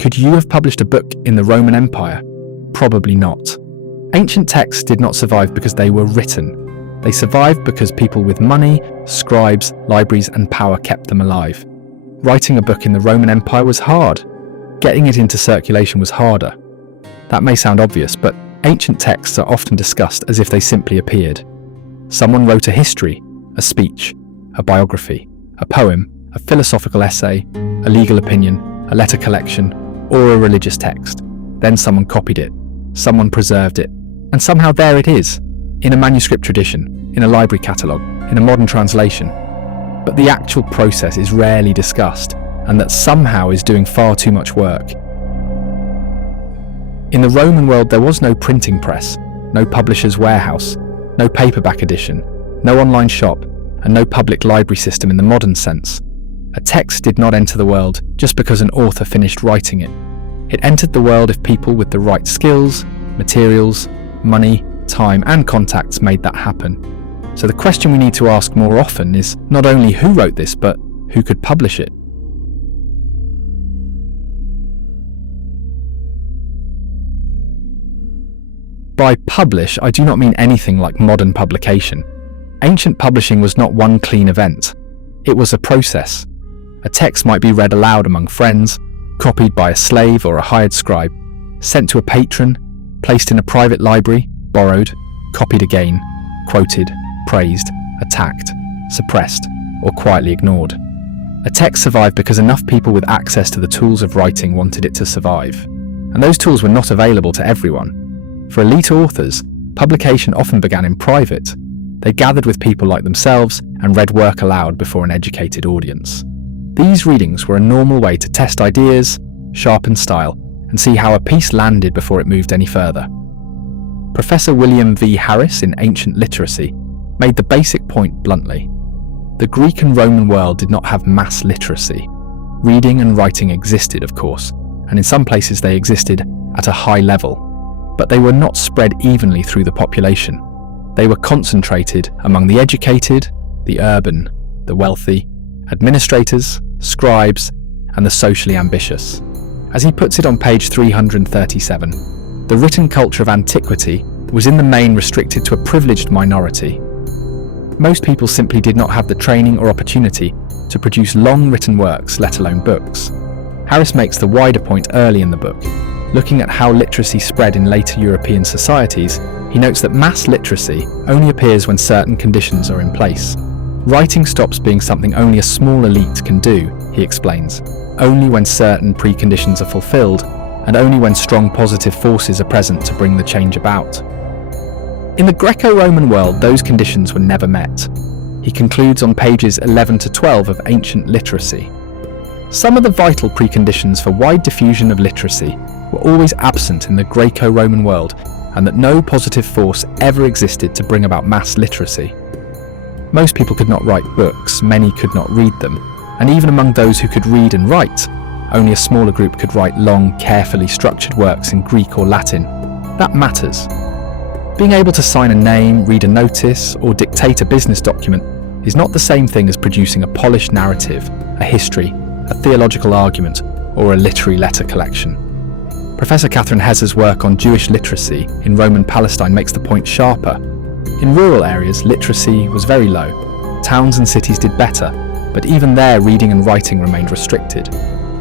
Could you have published a book in the Roman Empire? Probably not. Ancient texts did not survive because they were written. They survived because people with money, scribes, libraries, and power kept them alive. Writing a book in the Roman Empire was hard. Getting it into circulation was harder. That may sound obvious, but ancient texts are often discussed as if they simply appeared. Someone wrote a history, a speech, a biography, a poem, a philosophical essay, a legal opinion, a letter collection, or a religious text. Then someone copied it, someone preserved it, and somehow there it is, in a manuscript tradition, in a library catalogue, in a modern translation. But the actual process is rarely discussed, and that somehow is doing far too much work. In the Roman world, there was no printing press, no publisher's warehouse, no paperback edition, no online shop, and no public library system in the modern sense. A text did not enter the world just because an author finished writing it. It entered the world if people with the right skills, materials, money, time, and contacts made that happen. So the question we need to ask more often is not only who wrote this, but who could publish it. By publish, I do not mean anything like modern publication. Ancient publishing was not one clean event. It was a process. A text might be read aloud among friends, copied by a slave or a hired scribe, sent to a patron, placed in a private library, borrowed, copied again, quoted, praised, attacked, suppressed, or quietly ignored. A text survived because enough people with access to the tools of writing wanted it to survive. And those tools were not available to everyone. For elite authors, publication often began in private. They gathered with people like themselves and read work aloud before an educated audience. These readings were a normal way to test ideas, sharpen style, and see how a piece landed before it moved any further. Professor William V. Harris in Ancient Literacy made the basic point bluntly. The Greek and Roman world did not have mass literacy. Reading and writing existed, of course, and in some places they existed at a high level. But they were not spread evenly through the population. They were concentrated among the educated, the urban, the wealthy, administrators, scribes, and the socially ambitious. As he puts it on page 337, the written culture of antiquity was in the main restricted to a privileged minority. Most people simply did not have the training or opportunity to produce long written works, let alone books. Harris makes the wider point early in the book. Looking at how literacy spread in later European societies, he notes that mass literacy only appears when certain conditions are in place. Writing stops being something only a small elite can do, he explains, only when certain preconditions are fulfilled, and only when strong positive forces are present to bring the change about. In the Greco-Roman world, those conditions were never met. He concludes on pages 11 to 12 of Ancient Literacy. Some of the vital preconditions for wide diffusion of literacy were always absent in the Greco-Roman world, and that no positive force ever existed to bring about mass literacy. Most people could not write books, many could not read them, and even among those who could read and write, only a smaller group could write long, carefully structured works in Greek or Latin. That matters. Being able to sign a name, read a notice, or dictate a business document is not the same thing as producing a polished narrative, a history, a theological argument, or a literary letter collection. Professor Catherine Hezer's work on Jewish literacy in Roman Palestine makes the point sharper. In rural areas, literacy was very low. Towns and cities did better, but even there reading and writing remained restricted.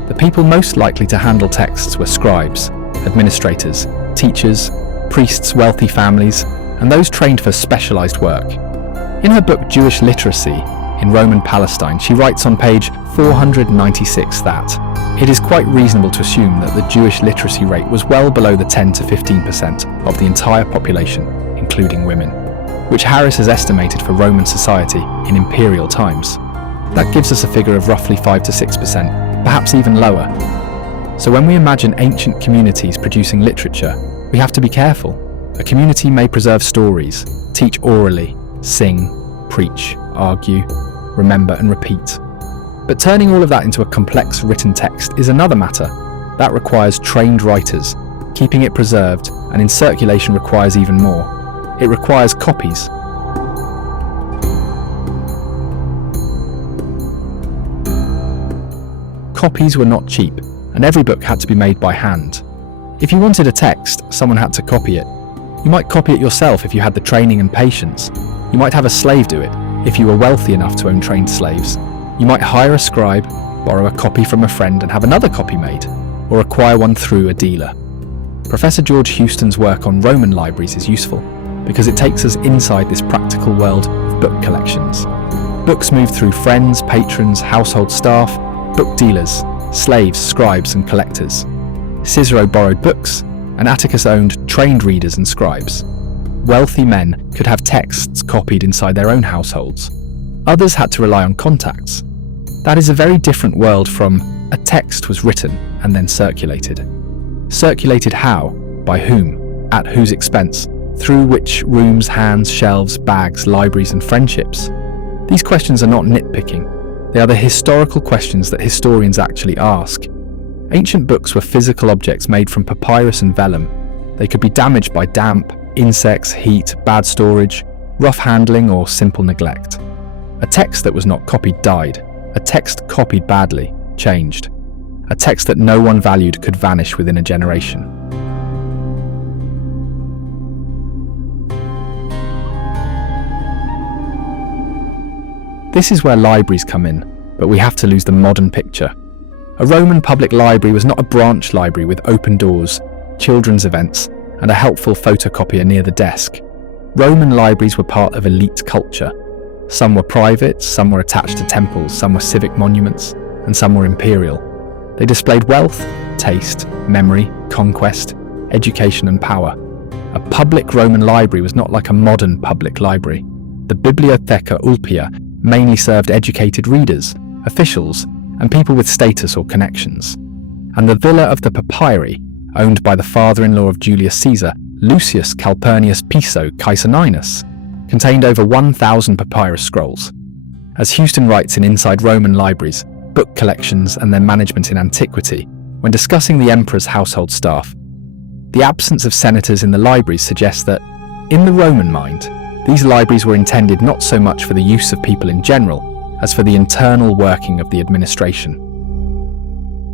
The people most likely to handle texts were scribes, administrators, teachers, priests, wealthy families, and those trained for specialized work. In her book Jewish Literacy in Roman Palestine, she writes on page 496 that it is quite reasonable to assume that the Jewish literacy rate was well below the 10 to 15% of the entire population, including women, which Harris has estimated for Roman society in imperial times. That gives us a figure of roughly 5 to 6%, perhaps even lower. So when we imagine ancient communities producing literature, we have to be careful. A community may preserve stories, teach orally, sing, preach, argue, remember and repeat. But turning all of that into a complex written text is another matter. That requires trained writers. Keeping it preserved and in circulation requires even more. It requires copies. Copies were not cheap, and every book had to be made by hand. If you wanted a text, someone had to copy it. You might copy it yourself if you had the training and patience. You might have a slave do it, if you were wealthy enough to own trained slaves. You might hire a scribe, borrow a copy from a friend and have another copy made, or acquire one through a dealer. Professor George Houston's work on Roman libraries is useful, because it takes us inside this practical world of book collections. Books move through friends, patrons, household staff, book dealers, slaves, scribes and collectors. Cicero borrowed books, and Atticus owned trained readers and scribes. Wealthy men could have texts copied inside their own households. Others had to rely on contacts. That is a very different world from a text was written and then circulated. Circulated how? By whom? At whose expense? Through which rooms, hands, shelves, bags, libraries and friendships? These questions are not nitpicking. They are the historical questions that historians actually ask. Ancient books were physical objects made from papyrus and vellum. They could be damaged by damp, insects, heat, bad storage, rough handling or simple neglect. A text that was not copied died. A text copied badly changed. A text that no one valued could vanish within a generation. This is where libraries come in, but we have to lose the modern picture. A Roman public library was not a branch library with open doors, children's events, and a helpful photocopier near the desk. Roman libraries were part of elite culture. Some were private, some were attached to temples, some were civic monuments, and some were imperial. They displayed wealth, taste, memory, conquest, education and power. A public Roman library was not like a modern public library. The Bibliotheca Ulpia mainly served educated readers, officials, and people with status or connections. And the Villa of the Papyri, owned by the father-in-law of Julius Caesar, Lucius Calpurnius Piso Caesoninus, contained over 1,000 papyrus scrolls. As Houston writes in Inside Roman Libraries, Book Collections and Their Management in Antiquity, when discussing the emperor's household staff, the absence of senators in the libraries suggests that, in the Roman mind, these libraries were intended not so much for the use of people in general, as for the internal working of the administration.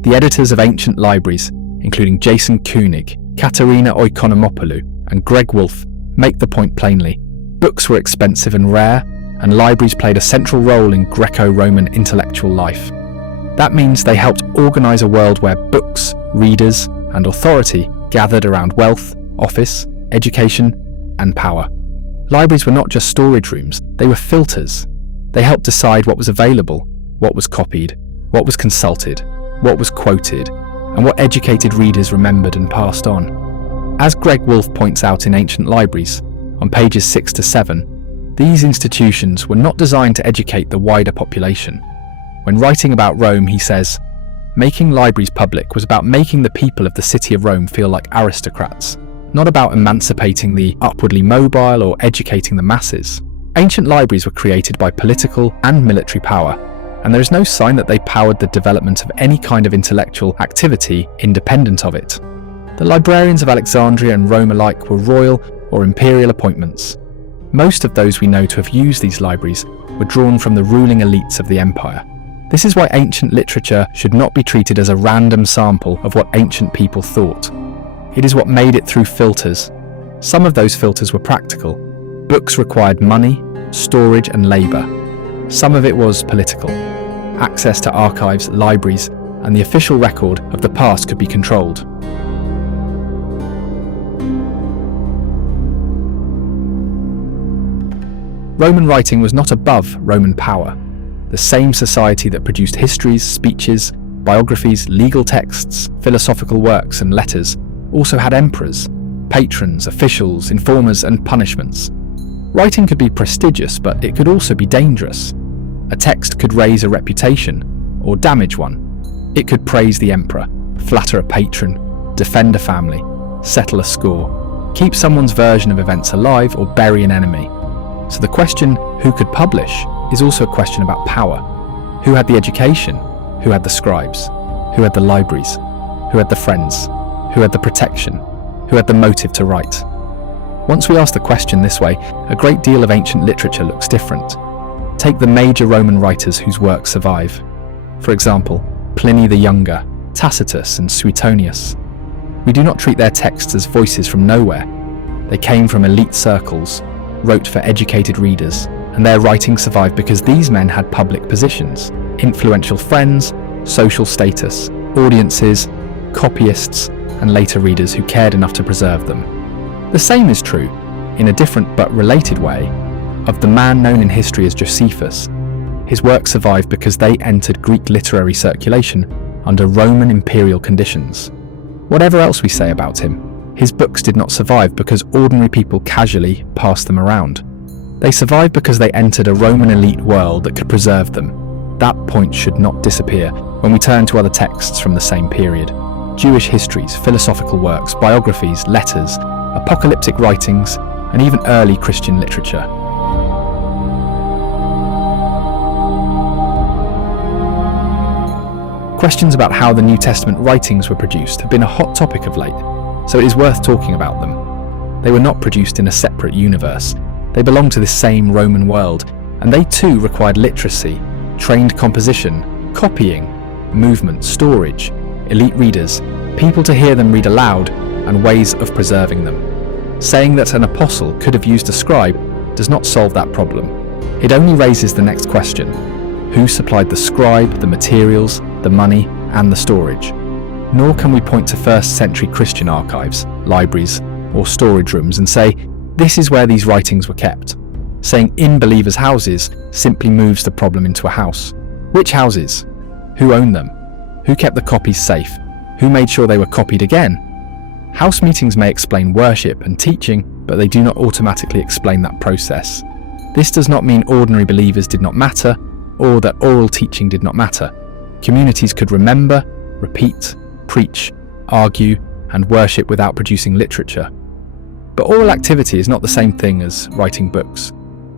The editors of ancient libraries, including Jason Koenig, Katerina Oikonomopoulou, and Greg Wolfe, make the point plainly. Books were expensive and rare, and libraries played a central role in Greco-Roman intellectual life. That means they helped organise a world where books, readers, and authority gathered around wealth, office, education, and power. Libraries were not just storage rooms, they were filters. They helped decide what was available, what was copied, what was consulted, what was quoted, and what educated readers remembered and passed on. As Greg Wolfe points out in Ancient Libraries, on pages 6 to 7, these institutions were not designed to educate the wider population. When writing about Rome, he says, "Making libraries public was about making the people of the city of Rome feel like aristocrats, not about emancipating the upwardly mobile or educating the masses." Ancient libraries were created by political and military power, and there is no sign that they powered the development of any kind of intellectual activity independent of it. The librarians of Alexandria and Rome alike were royal or imperial appointments. Most of those we know to have used these libraries were drawn from the ruling elites of the empire. This is why ancient literature should not be treated as a random sample of what ancient people thought. It is what made it through filters. Some of those filters were practical. Books required money, storage and labour. Some of it was political. Access to archives, libraries, and the official record of the past could be controlled. Roman writing was not above Roman power. The same society that produced histories, speeches, biographies, legal texts, philosophical works and letters also had emperors, patrons, officials, informers and punishments. Writing could be prestigious, but it could also be dangerous. A text could raise a reputation or damage one. It could praise the emperor, flatter a patron, defend a family, settle a score, keep someone's version of events alive or bury an enemy. So the question, who could publish, is also a question about power. Who had the education? Who had the scribes? Who had the libraries? Who had the friends? Who had the protection? Who had the motive to write? Once we ask the question this way, a great deal of ancient literature looks different. Take the major Roman writers whose works survive. For example, Pliny the Younger, Tacitus and Suetonius. We do not treat their texts as voices from nowhere. They came from elite circles, wrote for educated readers, and their writings survived because these men had public positions, influential friends, social status, audiences, copyists, and later readers who cared enough to preserve them. The same is true, in a different but related way, of the man known in history as Josephus. His works survived because they entered Greek literary circulation under Roman imperial conditions. Whatever else we say about him, his books did not survive because ordinary people casually passed them around. They survived because they entered a Roman elite world that could preserve them. That point should not disappear when we turn to other texts from the same period. Jewish histories, philosophical works, biographies, letters, apocalyptic writings, and even early Christian literature. Questions about how the New Testament writings were produced have been a hot topic of late, so it is worth talking about them. They were not produced in a separate universe. They belong to this same Roman world, and they too required literacy, trained composition, copying, movement, storage, elite readers, people to hear them read aloud, and ways of preserving them. Saying that an apostle could have used a scribe does not solve that problem. It only raises the next question: who supplied the scribe, the materials, the money, and the storage? Nor can we point to first century Christian archives, libraries, or storage rooms and say, this is where these writings were kept. Saying in believers' houses simply moves the problem into a house. Which houses? Who owned them? Who kept the copies safe? Who made sure they were copied again? House meetings may explain worship and teaching, but they do not automatically explain that process. This does not mean ordinary believers did not matter, or that oral teaching did not matter. Communities could remember, repeat, preach, argue, and worship without producing literature. But oral activity is not the same thing as writing books.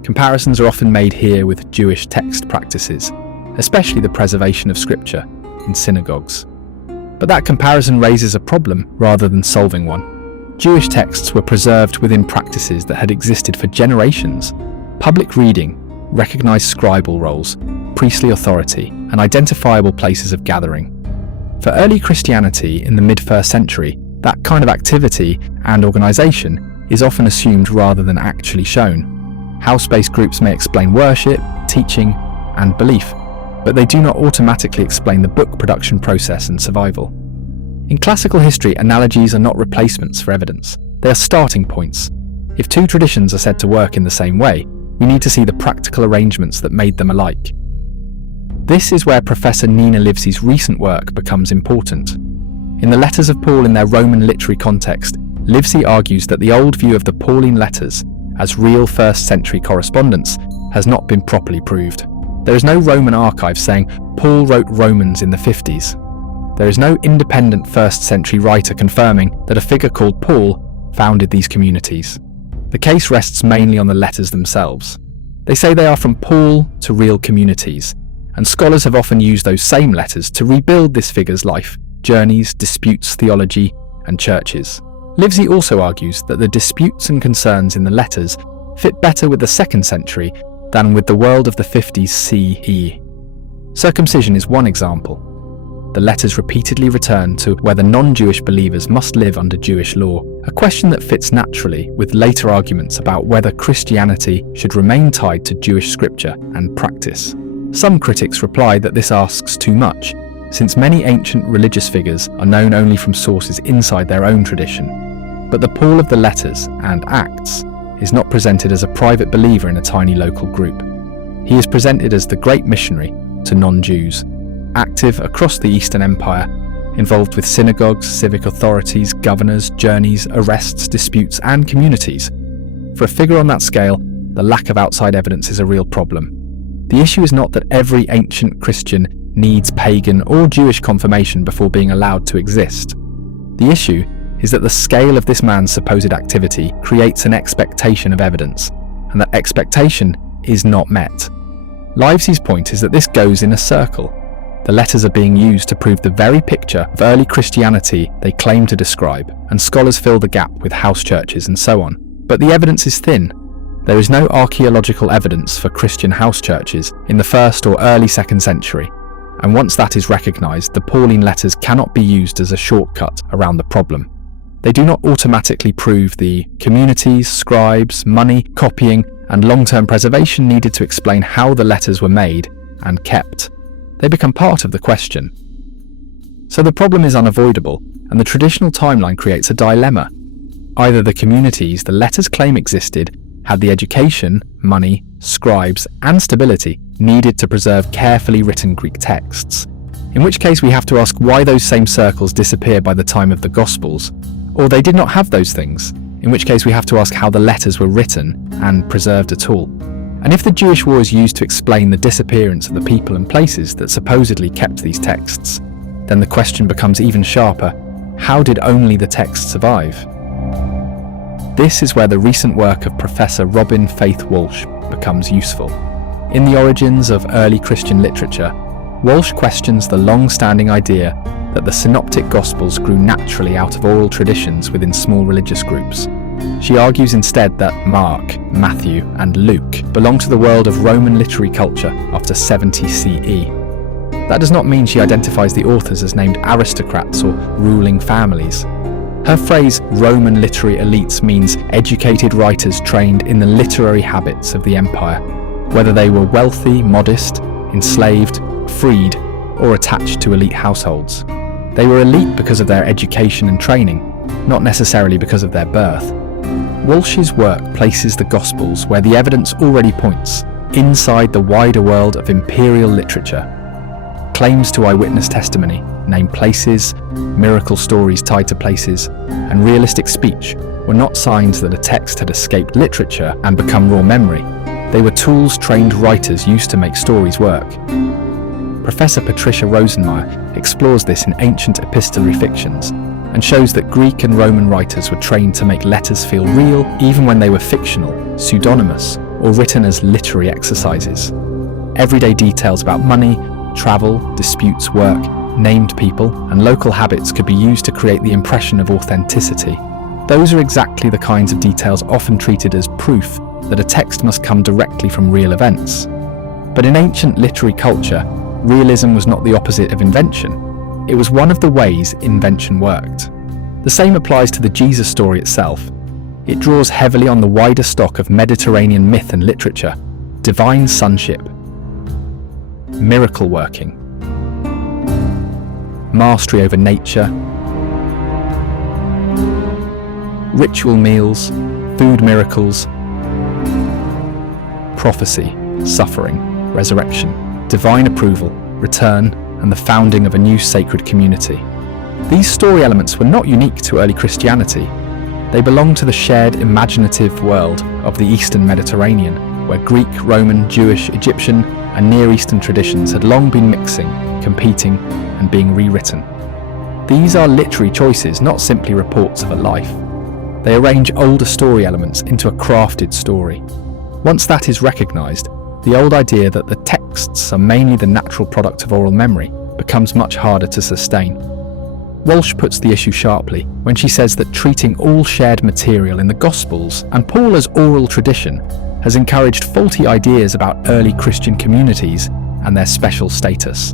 Comparisons are often made here with Jewish text practices, especially the preservation of scripture in synagogues. But that comparison raises a problem rather than solving one. Jewish texts were preserved within practices that had existed for generations. Public reading, recognized scribal roles, priestly authority, and identifiable places of gathering. For early Christianity in the mid-1st century, that kind of activity and organization is often assumed rather than actually shown. House-based groups may explain worship, teaching, and belief, but they do not automatically explain the book production process and survival. In classical history, analogies are not replacements for evidence. They are starting points. If two traditions are said to work in the same way, we need to see the practical arrangements that made them alike. This is where Professor Nina Livesi's recent work becomes important. In the letters of Paul in their Roman literary context, Livesi argues that the old view of the Pauline letters as real 1st century correspondence has not been properly proved. There is no Roman archive saying Paul wrote Romans in the 50s. There is no independent 1st century writer confirming that a figure called Paul founded these communities. The case rests mainly on the letters themselves. They say they are from Paul to real communities, and scholars have often used those same letters to rebuild this figure's life, journeys, disputes, theology, and churches. Livesi also argues that the disputes and concerns in the letters fit better with the 2nd century than with the world of the 50s CE. Circumcision is one example. The letters repeatedly return to whether non-Jewish believers must live under Jewish law, a question that fits naturally with later arguments about whether Christianity should remain tied to Jewish scripture and practice. Some critics reply that this asks too much, since many ancient religious figures are known only from sources inside their own tradition. But the Paul of the letters and Acts is not presented as a private believer in a tiny local group. He is presented as the great missionary to non-Jews, active across the Eastern Empire, involved with synagogues, civic authorities, governors, journeys, arrests, disputes, and communities. For a figure on that scale, the lack of outside evidence is a real problem. The issue is not that every ancient Christian needs pagan or Jewish confirmation before being allowed to exist. The issue is that the scale of this man's supposed activity creates an expectation of evidence, and that expectation is not met. Livesi's point is that this goes in a circle. The letters are being used to prove the very picture of early Christianity they claim to describe, and scholars fill the gap with house churches and so on. But the evidence is thin. There is no archaeological evidence for Christian house churches in the 1st or early 2nd century, And once that is recognised, the Pauline letters cannot be used as a shortcut around the problem. They do not automatically prove the communities, scribes, money, copying, and long-term preservation needed to explain how the letters were made and kept. They become part of the question. So the problem is unavoidable, and the traditional timeline creates a dilemma. Either the communities the letters claim existed had the education, money, scribes, and stability needed to preserve carefully written Greek texts, in which case we have to ask why those same circles disappear by the time of the Gospels, or they did not have those things, in which case we have to ask how the letters were written and preserved at all. And if the Jewish War is used to explain the disappearance of the people and places that supposedly kept these texts, then the question becomes even sharper: how did only the text survive? This is where the recent work of Professor Robin Faith Walsh becomes useful. In The Origins of Early Christian Literature, Walsh questions the long-standing idea that the synoptic Gospels grew naturally out of oral traditions within small religious groups. She argues instead that Mark, Matthew, and Luke belong to the world of Roman literary culture after 70 CE. That does not mean she identifies the authors as named aristocrats or ruling families. Her phrase, Roman literary elites, means educated writers trained in the literary habits of the empire, whether they were wealthy, modest, enslaved, freed, or attached to elite households. They were elite because of their education and training, not necessarily because of their birth. Walsh's work places the Gospels where the evidence already points, inside the wider world of imperial literature. Claims to eyewitness testimony, name places, miracle stories tied to places, and realistic speech were not signs that a text had escaped literature and become raw memory. They were tools trained writers used to make stories work. Professor Patricia Rosenmeyer explores this in Ancient Epistolary Fictions and shows that Greek and Roman writers were trained to make letters feel real even when they were fictional, pseudonymous, or written as literary exercises. Everyday details about money, travel, disputes, work, named people, and local habits could be used to create the impression of authenticity. Those are exactly the kinds of details often treated as proof that a text must come directly from real events. But in ancient literary culture, realism was not the opposite of invention. It was one of the ways invention worked. The same applies to the Jesus story itself. It draws heavily on the wider stock of Mediterranean myth and literature, divine sonship, miracle working, mastery over nature, ritual meals, food miracles, prophecy, suffering, resurrection, divine approval, return, and the founding of a new sacred community. These story elements were not unique to early Christianity. They belong to the shared imaginative world of the Eastern Mediterranean, where Greek, Roman, Jewish, Egyptian, and Near Eastern traditions had long been mixing, competing, and being rewritten. These are literary choices, not simply reports of a life. They arrange older story elements into a crafted story. Once that is recognised, the old idea that the texts are mainly the natural product of oral memory becomes much harder to sustain. Walsh puts the issue sharply when she says that treating all shared material in the Gospels and Paul as oral tradition has encouraged faulty ideas about early Christian communities and their special status.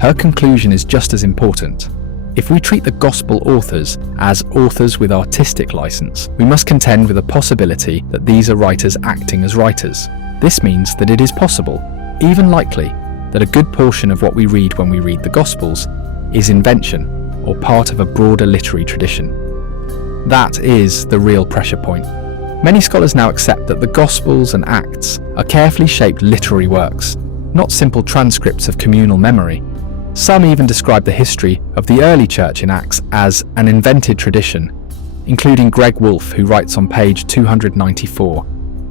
Her conclusion is just as important. If we treat the Gospel authors as authors with artistic license, we must contend with the possibility that these are writers acting as writers. This means that it is possible, even likely, that a good portion of what we read when we read the Gospels is invention or part of a broader literary tradition. That is the real pressure point. Many scholars now accept that the Gospels and Acts are carefully shaped literary works, not simple transcripts of communal memory. Some even describe the history of the early church in Acts as an invented tradition, including Greg Wolfe, who writes on page 294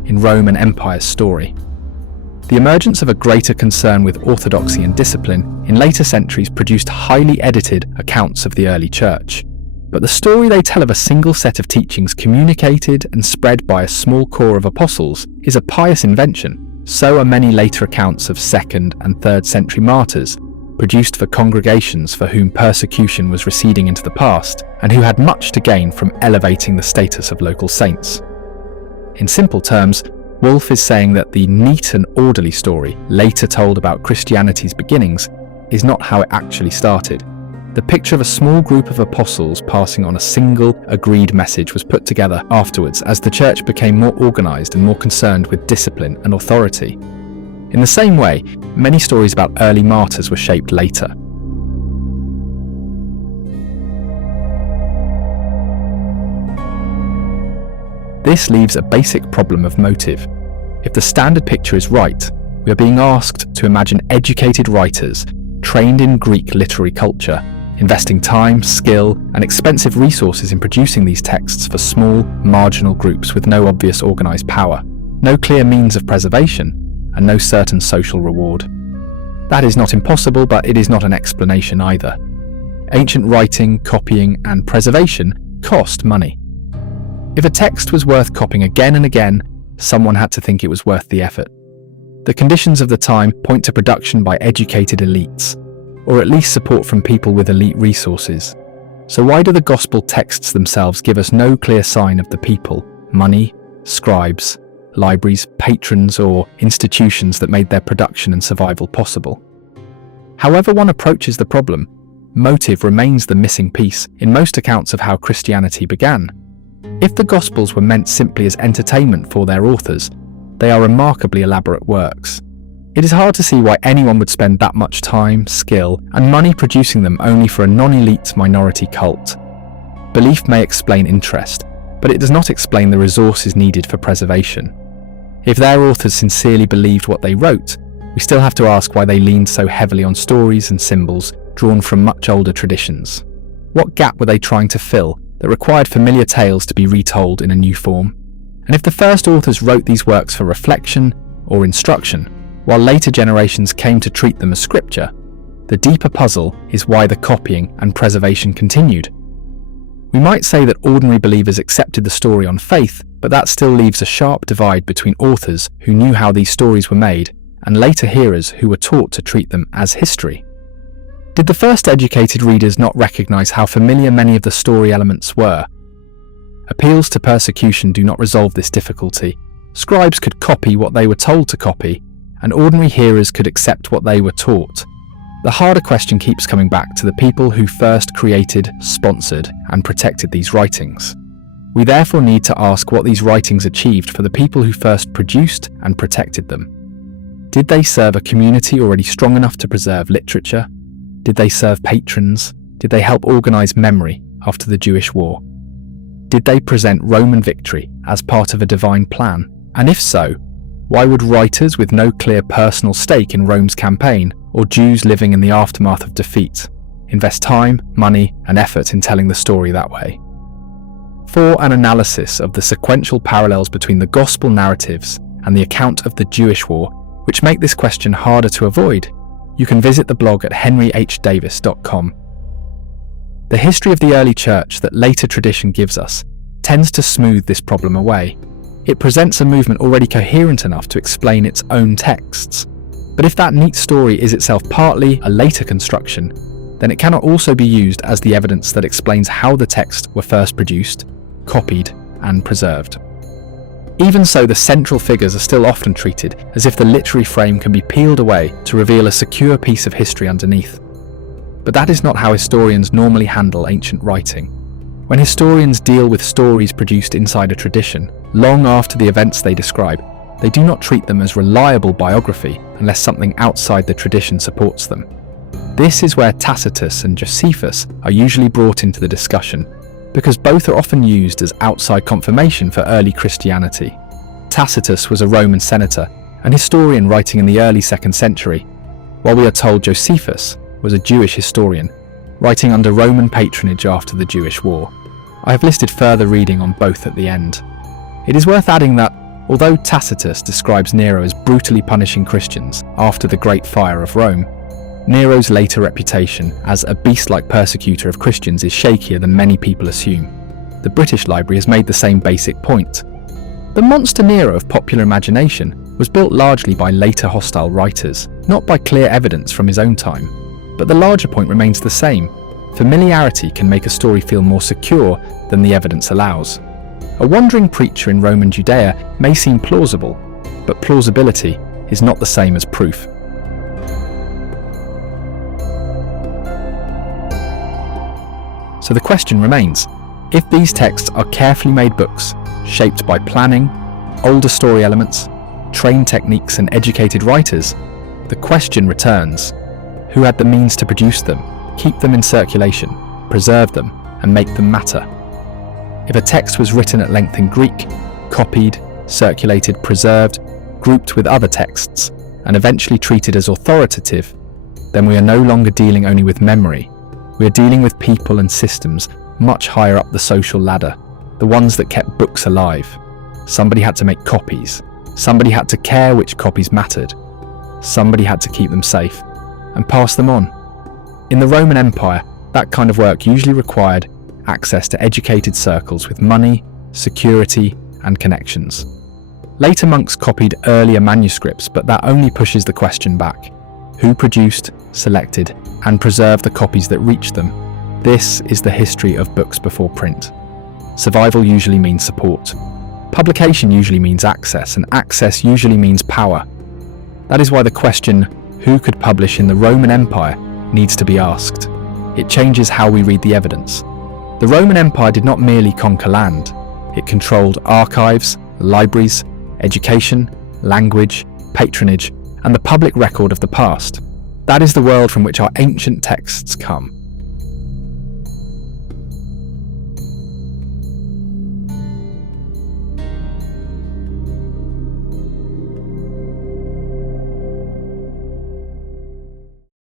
in Roman Empire's Story. The emergence of a greater concern with orthodoxy and discipline in later centuries produced highly edited accounts of the early church. But the story they tell of a single set of teachings communicated and spread by a small core of apostles is a pious invention. So are many later accounts of 2nd and 3rd century martyrs, produced for congregations for whom persecution was receding into the past and who had much to gain from elevating the status of local saints. In simple terms, Wolfe is saying that the neat and orderly story later told about Christianity's beginnings is not how it actually started. The picture of a small group of apostles passing on a single, agreed message was put together afterwards as the church became more organised and more concerned with discipline and authority. In the same way, many stories about early martyrs were shaped later. This leaves a basic problem of motive. If the standard picture is right, we are being asked to imagine educated writers, trained in Greek literary culture, investing time, skill, and expensive resources in producing these texts for small, marginal groups with no obvious organised power, no clear means of preservation, and no certain social reward. That is not impossible, but it is not an explanation either. Ancient writing, copying, and preservation cost money. If a text was worth copying again and again, someone had to think it was worth the effort. The conditions of the time point to production by educated elites, or at least support from people with elite resources. So why do the gospel texts themselves give us no clear sign of the people, money, scribes, libraries, patrons, or institutions that made their production and survival possible? However one approaches the problem, motive remains the missing piece in most accounts of how Christianity began. If the Gospels were meant simply as entertainment for their authors, they are remarkably elaborate works. It is hard to see why anyone would spend that much time, skill, and money producing them only for a non-elite minority cult. Belief may explain interest, but it does not explain the resources needed for preservation. If their authors sincerely believed what they wrote, we still have to ask why they leaned so heavily on stories and symbols drawn from much older traditions. What gap were they trying to fill that required familiar tales to be retold in a new form? And if the first authors wrote these works for reflection or instruction, while later generations came to treat them as scripture, the deeper puzzle is why the copying and preservation continued. We might say that ordinary believers accepted the story on faith, but that still leaves a sharp divide between authors who knew how these stories were made and later hearers who were taught to treat them as history. Did the first educated readers not recognise how familiar many of the story elements were? Appeals to persecution do not resolve this difficulty. Scribes could copy what they were told to copy, and ordinary hearers could accept what they were taught. The harder question keeps coming back to the people who first created, sponsored, and protected these writings. We therefore need to ask what these writings achieved for the people who first produced and protected them. Did they serve a community already strong enough to preserve literature? Did they serve patrons? Did they help organise memory after the Jewish war? Did they present Roman victory as part of a divine plan? And if so, why would writers with no clear personal stake in Rome's campaign, or Jews living in the aftermath of defeat, invest time, money, and effort in telling the story that way? For an analysis of the sequential parallels between the gospel narratives and the account of the Jewish war, which make this question harder to avoid, you can visit the blog at henryhdavis.com. The history of the early church that later tradition gives us tends to smooth this problem away. It presents a movement already coherent enough to explain its own texts. But if that neat story is itself partly a later construction, then it cannot also be used as the evidence that explains how the texts were first produced, copied, and preserved. Even so, the central figures are still often treated as if the literary frame can be peeled away to reveal a secure piece of history underneath. But that is not how historians normally handle ancient writing. When historians deal with stories produced inside a tradition, long after the events they describe, they do not treat them as reliable biography unless something outside the tradition supports them. This is where Tacitus and Josephus are usually brought into the discussion, because both are often used as outside confirmation for early Christianity. Tacitus was a Roman senator, an historian writing in the early 2nd century, while we are told Josephus was a Jewish historian, writing under Roman patronage after the Jewish war. I have listed further reading on both at the end. It is worth adding that, although Tacitus describes Nero as brutally punishing Christians after the Great Fire of Rome, Nero's later reputation as a beast-like persecutor of Christians is shakier than many people assume. The British Library has made the same basic point. The monster Nero of popular imagination was built largely by later hostile writers, not by clear evidence from his own time. But the larger point remains the same. Familiarity can make a story feel more secure than the evidence allows. A wandering preacher in Roman Judea may seem plausible, but plausibility is not the same as proof. So the question remains, if these texts are carefully made books, shaped by planning, older story elements, trained techniques and educated writers, the question returns, who had the means to produce them, keep them in circulation, preserve them, and make them matter? If a text was written at length in Greek, copied, circulated, preserved, grouped with other texts, and eventually treated as authoritative, then we are no longer dealing only with memory. We are dealing with people and systems much higher up the social ladder, the ones that kept books alive. Somebody had to make copies. Somebody had to care which copies mattered. Somebody had to keep them safe and pass them on. In the Roman Empire, that kind of work usually required access to educated circles with money, security, and connections. Later monks copied earlier manuscripts, but that only pushes the question back. Who produced, selected, and preserved the copies that reached them? This is the history of books before print. Survival usually means support. Publication usually means access, and access usually means power. That is why the question, who could publish in the Roman Empire, needs to be asked. It changes how we read the evidence. The Roman Empire did not merely conquer land. It controlled archives, libraries, education, language, patronage, and the public record of the past. That is the world from which our ancient texts come.